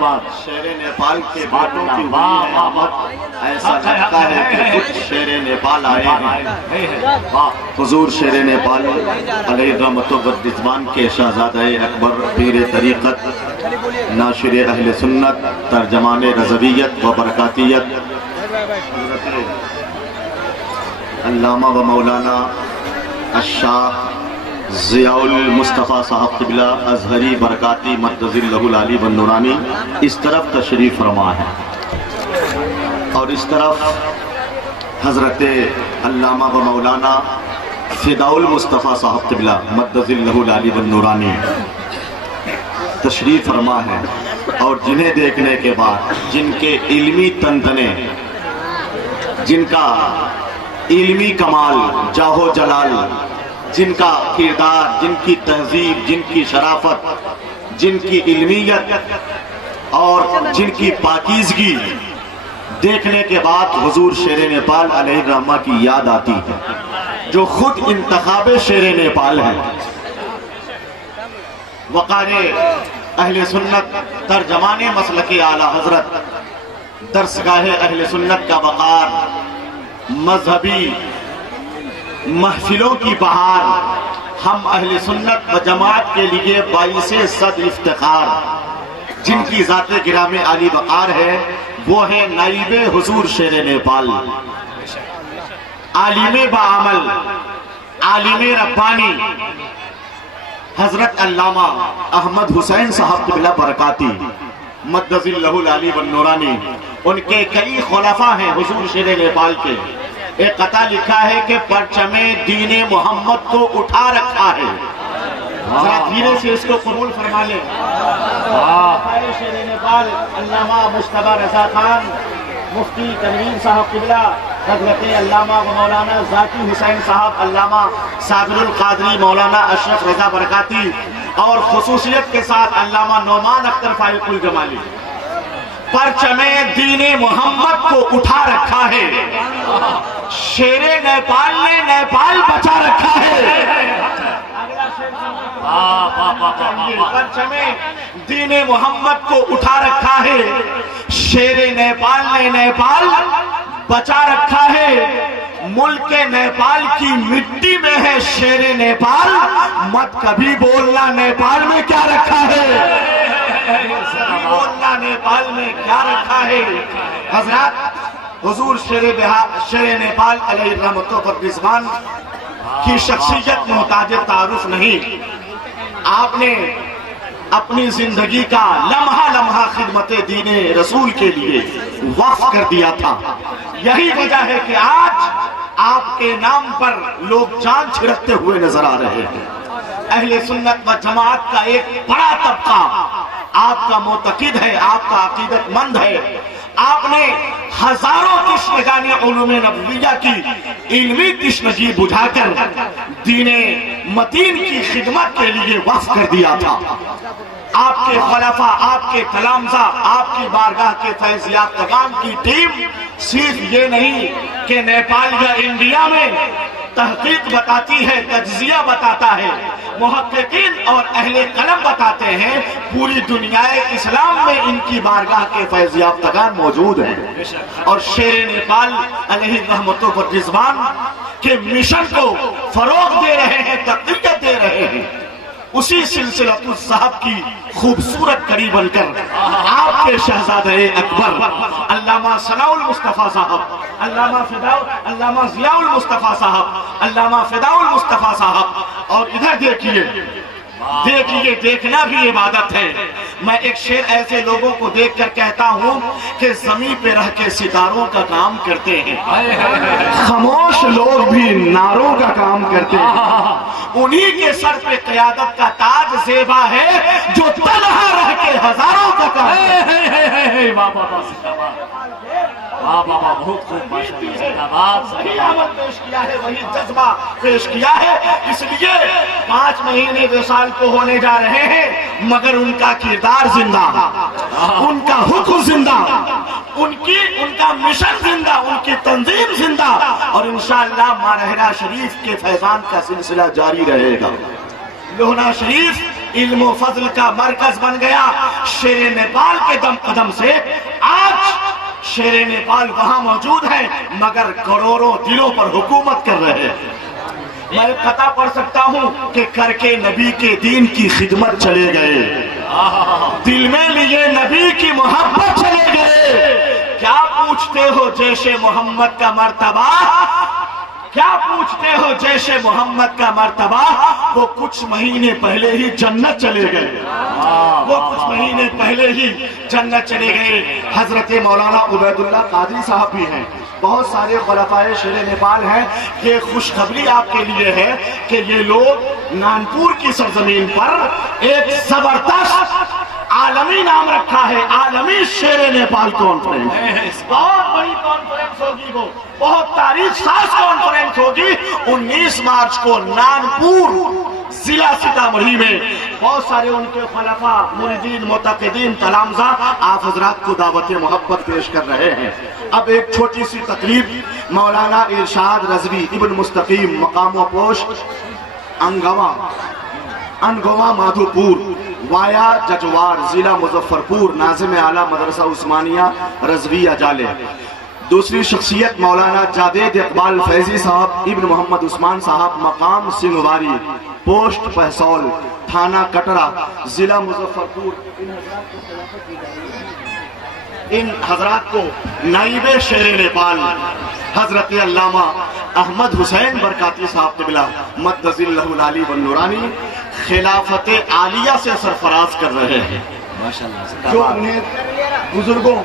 شیر نیپال کے بیٹوں کی ہوئی ہے آمد، ایسا لگتا ہے کہ کچھ شیر نیپال آئے ہیں۔ حضور شیر نیپال علیہ رحمت و رضوان کے شہزادہ اکبر، پیر طریقت، ناشر اہل سنت، ترجمان رضویت و برکاتیت، علامہ و مولانا الشاہ ضیاء المصطفیٰ صاحب قبلہ ازہری برکاتی مقدس اللہ العلی والنورانی اس طرف تشریف فرما ہے، اور اس طرف حضرت علامہ و مولانا فداء المصطفیٰ صاحب قبلہ مقدس اللہ العلی والنورانی تشریف فرما ہے، اور جنہیں دیکھنے کے بعد جن کے علمی تندنے، جن کا علمی کمال، جاہ و جلال، جن کا کردار، جن کی تہذیب، جن کی شرافت، جن کی علمیت اور جن کی پاکیزگی دیکھنے کے بعد حضور شیر نیپال علیہ الرحمہ کی یاد آتی ہے، جو خود انتخاب شیر نیپال ہیں۔ وقار اہل سنت، ترجمان مسلک اعلیٰ حضرت، درسگاہ اہل سنت کا وقار، مذہبی محفلوں کی بہار، ہم اہل سنت و جماعت کے لیے باعث صد افتخار، جن کی ذات گرام عالی وقار ہے، وہ ہے نائب حضور شیر نیپال، عالم بعمل، عالم ربانی، حضرت علامہ احمد حسین صاحب قبلہ برکاتی مقدس اللہ العلی والنورانی۔ ان کے کئی خلفاء ہیں حضور شیر نیپال کے۔ ایک قطع لکھا ہے کہ پرچم دین محمد کو اٹھا رکھا ہے، ذرا دھیرے سے اس کو قبول فرما لیں۔ شیر نیپال علامہ مجتبی رضا خان مفتی تنویر صاحب قبلہ، حضرت علامہ و مولانا ذاکی حسین صاحب، علامہ صابر القادری، مولانا اشرف رضا برکاتی، اور خصوصیت کے ساتھ علامہ نعمان اختر فائق الجمالی۔ پرچم دین محمد کو اٹھا رکھا ہے، شیر نیپال نے نیپال بچا رکھا ہے۔ پرچم دین محمد کو اٹھا رکھا ہے، شیر نیپال نے نیپال بچا رکھا ہے۔ ملک نیپال کی مٹی میں ہے شیر نیپال، مت کبھی بولنا نیپال میں کیا رکھا ہے، بولنا نیپال میں کیا رکھا ہے۔ حضرات، حضور شیر نیپال علیہ رحمت و رضوان کی شخصیت محتاج تعارف نہیں۔ آپ نے اپنی زندگی کا لمحہ لمحہ خدمت دین رسول کے لیے وقف کر دیا تھا۔ یہی وجہ ہے کہ آج آپ کے نام پر لوگ جان چھڑکتے ہوئے نظر آ رہے ہیں۔ اہل سنت و جماعت کا ایک بڑا طبقہ آپ کا معتقد ہے، آپ کا عقیدت مند ہے۔ آپ نے ہزاروں تشنگانی علوم نبویہ کی علمی تشنگی بجھا کر دین متین کی خدمت کے لیے وقف کر دیا تھا۔ آپ کے خلفاء، آپ کے تلامذہ، آپ کی بارگاہ کے فیض یافتگان کی ٹیم صرف یہ نہیں کہ نیپال یا انڈیا میں تحقیق بتاتی ہے، تجزیہ بتاتا ہے، محققین اور اہل قلم بتاتے ہیں، پوری دنیا اسلام میں ان کی بارگاہ کے فیض یافتگان موجود ہیں، اور شیر نیپال علیہ رحمت و رضوان کے مشن کو فروغ دے رہے ہیں، تقویت دے رہے ہیں۔ اسی سلسلہ الصحاب کی خوبصورت کڑی بن کر آپ کے شہزادہ اکبر علامہ ثناء المصطفیٰ صاحب، علامہ ضیاء المصطفیٰ صاحب، علامہ فداء المصطفیٰ صاحب، اور ادھر دیکھیے، دیکھنا بھی عبادت ہے۔ میں ایک شعر ایسے لوگوں کو دیکھ کر کہتا ہوں کہ زمین پہ رہ کے ستاروں کا کام کرتے ہیں، خاموش لوگ بھی ناروں کا کام کرتے ہیں، انہی کے سر پہ قیادت کا تاج زیبا ہے جو تنہا رہ کے ہزاروں کا کام کرتے ہیں۔ بابا بہت خوب وہی عمل پیش کیا ہے، وہی جذبہ پیش کیا ہے۔ اس لیے 5 مہینے وصال کو ہونے جا رہے ہیں، مگر ان کا کردار زندہ، ان کا حکم زندہ، ان کا مشن زندہ، ان کی تنظیم زندہ، اور انشاءاللہ مارہرہ شریف کے فیضان کا سلسلہ جاری رہے گا۔ لونا شریف علم و فضل کا مرکز بن گیا. شیر نیپال کے دم قدم سے آج شیر نیپال وہاں موجود ہیں مگر کروڑوں دلوں پر حکومت کر رہے ہیں. میں قطع پڑھ سکتا ہوں کہ کر کے نبی کے دین کی خدمت چلے گئے, دل میں لیے نبی کی محبت چلے گئے. کیا پوچھتے ہو جیش محمد کا مرتبہ, کیا پوچھتے ہو جیش محمد کا مرتبہ, وہ کچھ مہینے پہلے ہی جنت چلے گئے, وہ کچھ مہینے پہلے ہی جنت چلے گئے. حضرت مولانا عبید اللہ قادری صاحب بھی ہیں, بہت سارے خلفائے شیر نیپال ہیں. یہ خوشخبری آپ کے لیے ہے کہ یہ لوگ نانپور کی سرزمین پر ایک زبردست عالمی نام رکھا ہے, عالمی شیر نیپال کانفرنس. بہت بڑی کانفرنس ہوگی, وہ بہت تاریخ ساز کانفرنس ہوگی 19 مارچ کو نانپور ضلع سیتامڑھی میں. بہت سارے ان کے خلفاء, مریدین, معتقدین, تلامذہ آپ حضرات کو دعوت محبت پیش کر رہے ہیں. اب ایک چھوٹی سی تقریب مولانا ارشاد رضوی ابن مستقیم مقام و پوش انگوا مادھوپور وایا ججوار ضلع مظفرپور ناظم اعلیٰ مدرسہ عثمانیہ رضویہ جالے. دوسری شخصیت مولانا جاوید اقبال فیضی صاحب ابن محمد عثمان صاحب مقام سنگواری پوسٹ پہسول تھانہ کٹرا ضلع مظفرپور. ان حضرات کو نائب شیر نیپال حضرت علامہ احمد حسین برکاتی صاحب قبلہ مدظ اللہ العلی والنورانی خلافت عالیہ سے سرفراز کر رہے ہیں. جو انہیں بزرگوں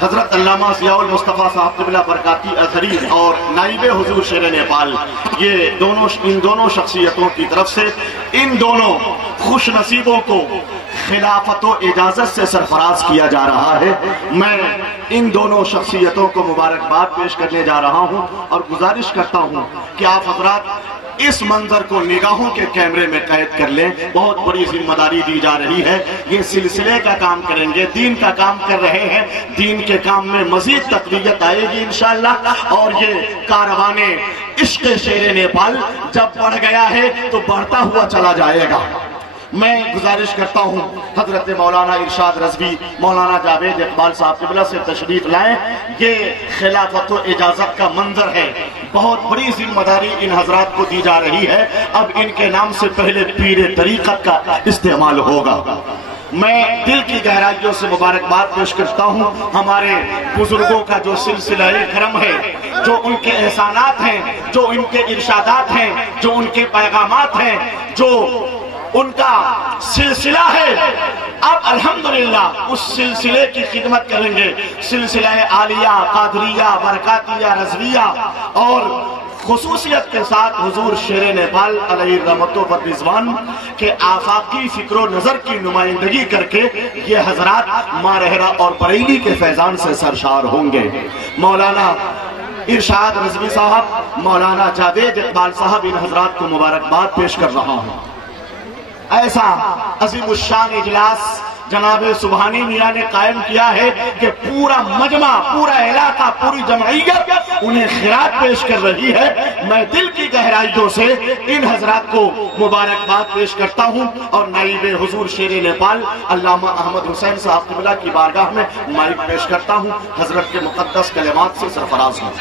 حضرت علامہ ضیاء المصطفیٰ صاحب قبلہ برکاتی اثری اور نائب حضور شیر نیپال, ان دونوں شخصیتوں کی طرف سے ان دونوں خوش نصیبوں کو خلافت و اجازت سے سرفراز کیا جا رہا ہے. میں ان دونوں شخصیتوں کو مبارکباد پیش کرنے جا رہا ہوں اور گزارش کرتا ہوں کہ آپ حضرات اس منظر کو نگاہوں کے کیمرے میں قید کر لیں. بہت بڑی ذمہ داری دی جا رہی ہے. یہ سلسلے کا کام کریں گے, دین کا کام کر رہے ہیں. دین کے کام میں مزید تقویت آئے گی انشاءاللہ. اور یہ کاروان عشق شیر نیپال جب بڑھ گیا ہے تو بڑھتا ہوا چلا جائے گا. میں گزارش کرتا ہوں حضرت مولانا ارشاد رضوی مولانا جاوید اقبال صاحب قبلہ سے تشریف لائیں. یہ خلافت و اجازت کا منظر ہے. بہت بڑی ذمہ داری ان حضرات کو دی جا رہی ہے. اب ان کے نام سے پہلے پیر طریقت کا استعمال ہوگا. میں دل کی گہرائیوں سے مبارکباد پیش کرتا ہوں ہمارے بزرگوں کا جو سلسلہ کرم ہے, جو ان کے احسانات ہیں, جو ان کے ارشادات ہیں, جو ان کے پیغامات ہیں, جو ان کا سلسلہ ہے. اب الحمدللہ اس سلسلے کی خدمت کریں گے. سلسلہ عالیہ, قادریہ, برکاتیہ, رضویہ اور خصوصیت کے ساتھ حضور شیر نیپال علیہ رحمت و رضوان کے آفاقی فکر و نظر کی نمائندگی کر کے یہ حضرات مارہرہ اور بریلی کے فیضان سے سرشار ہوں گے. مولانا ارشاد رضوی صاحب, مولانا جاوید اقبال صاحب, ان حضرات کو مبارکباد پیش کر رہا ہوں. ایسا عظیم الشان اجلاس جناب سبحانی میاں نے قائم کیا ہے کہ پورا مجمع, پورا علاقہ, پوری جمعیت انہیں خراج پیش کر رہی ہے. میں دل کی گہرائیوں سے ان حضرات کو مبارکباد پیش کرتا ہوں اور نائب حضور شیر نیپال علامہ احمد حسین صاحب قبلہ کی بارگاہ میں مائک پیش کرتا ہوں. حضرت کے مقدس کلمات سے سرفراز ہوں.